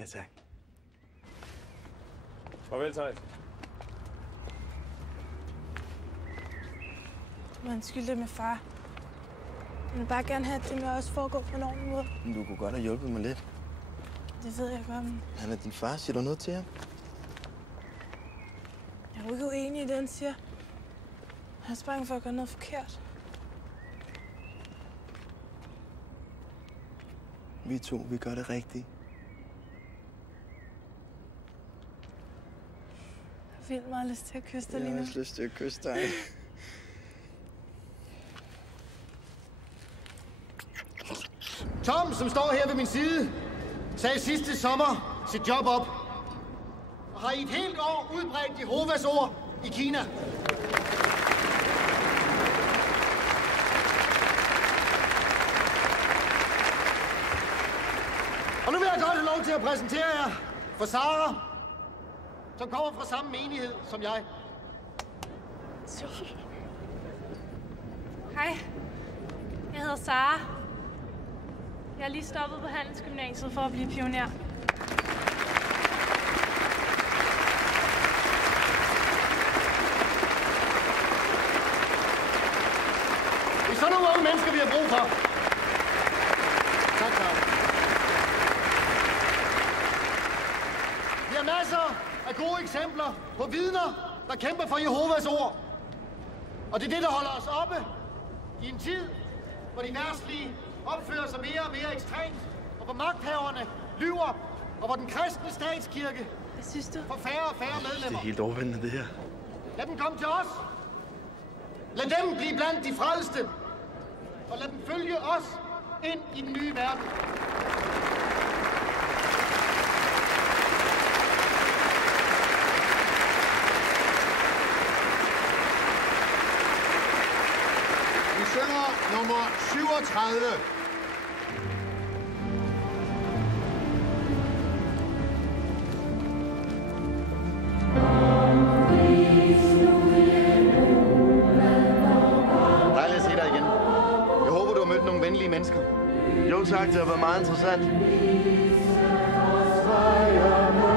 Ja, tak. Farvel, Theis. Du må undskylde det med far. Jeg vil bare gerne have, at det med også foregår på en ordentlig måde. Men du kunne godt have hjulpet mig lidt. Det ved jeg godt, men Han er din far. Siger du noget til ham? jeg er jo ikke uenig i det, han siger. Jeg er bange for at gøre noget forkert. Vi to, vi gør det rigtigt. Jeg har vildt meget lyst til at kysse dig Jeg lige har nu. også lyst til at kysse dig. Tom, som står her ved min side, sagde sidste sommer sit job op. Og har i et helt år udbredt Jehovas ord i Kina. Og nu vil jeg godt have lov til at præsentere jer for Sara, som kommer fra samme menighed som jeg. Hej, jeg hedder Sara. Jeg er lige stoppet på Handelsgymnasiet for at blive pioner. Det er sådan nogle unge mennesker, vi har brug for. Tak, tak. Vi har masser af gode eksempler på vidner, der kæmper for Jehovas ord. Og det er det, der holder os oppe i en tid, hvor de værtslige opfører sig mere og mere ekstremt, og hvor magthaverne lyver, og hvor den kristne statskirke Hvad synes du? får færre og færre Det er medlemmer. helt overvældende, det her. Lad dem komme til os. Lad dem blive blandt de frelste. Og lad dem følge os ind i den nye verden. Vi synger nummer 37. Dejligt at se dig igen. Jeg håber, du har mødt nogle venlige mennesker. Jo tak, det har været meget interessant. Sejr